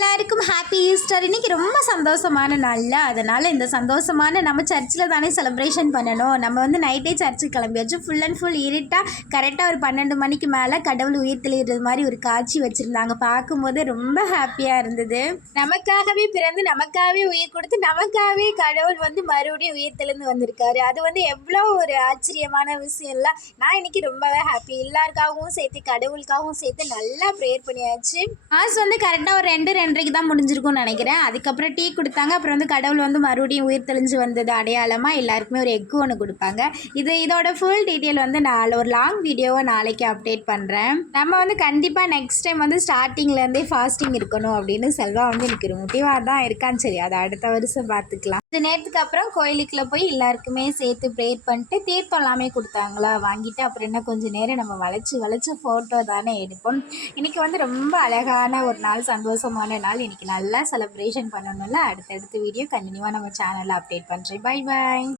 எல்லாருக்கும் happy Easter இன்னைக்கு ரொம்ப சந்தோஷமான நாளில். அதனால் இந்த சந்தோஷமான நம்ம சர்ச்சில் தானே செலிப்ரேஷன் பண்ணணும். நம்ம வந்து நைட்டே சர்ச்சுக்கு கிளம்பியாச்சு. ஃபுல் அண்ட் ஃபுல் இருட்டாக கரெக்டாக ஒரு பன்னெண்டு மணிக்கு மேலே கடவுள் உயிர் தெளிகிறது மாதிரி ஒரு காட்சி வச்சுருந்தாங்க. பார்க்கும்போது ரொம்ப ஹாப்பியாக இருந்தது. நமக்காகவே பிறந்து நமக்காகவே உயிர் கொடுத்து நமக்காகவே கடவுள் வந்து மறுபடியும் உயிர் தெளிந்து வந்திருக்காரு. அது வந்து எவ்வளோ ஒரு ஆச்சரியமான விஷயம்லாம் நான் இன்னைக்கு ரொம்பவே ஹாப்பி எல்லாருக்காகவும் சேர்த்து கடவுளுக்காகவும் சேர்த்து நல்லா ப்ரேயர் பண்ணியாச்சு. மாஸ் வந்து கரெக்டாக ஒரு ரெண்டு ரெண்டு அன்றைக்கு தான் முடிஞ்சிருக்கும்னு நினைக்கிறேன். அதுக்கப்புறம் டீ கொடுத்தாங்க. அப்புறம் வந்து கடவுள் வந்து மறுபடியும் உயிர் தெளிஞ்சு வந்தது அடையாளமாக எல்லாருக்குமே ஒரு எக்கு ஒன்று கொடுப்பாங்க. இது இதோட ஃபுல் டீட்டெயில் வந்து நான் ஒரு லாங் வீடியோவை நாளைக்கு அப்டேட் பண்ணுறேன் நம்ம வந்து கண்டிப்பாக நெக்ஸ்ட் டைம் வந்து ஸ்டார்டிங்லேருந்தே ஃபாஸ்டிங் இருக்கணும் அப்படின்னு செல்வா வந்து எனக்கு மோட்டிவாக தான் இருக்கான்னு சரி அதை அடுத்த வருஷம் பார்த்துக்கலாம். கொஞ்ச நேரத்துக்கு அப்புறம் கோயிலுக்குள்ள போய் எல்லாருக்குமே சேர்த்து ப்ரேயர் பண்ணிட்டு தீர்த்தம் எல்லாமே கொடுத்தாங்களா? வாங்கிட்டு அப்புறம் என்ன கொஞ்சம் நேரம் நம்ம வளைச்சு வளைச்சு ஃபோட்டோ தானே எடுப்போம். இன்னைக்கு வந்து ரொம்ப அழகான ஒரு நாள் சந்தோஷமான நாள். இன்னைக்கு நல்லா செலிப்ரேஷன் பண்ணணும்ல. அடுத்தடுத்த வீடியோ கண்டினியூவாக நம்ம சேனலில் அப்டேட் பண்ணுறேன் பை பாய்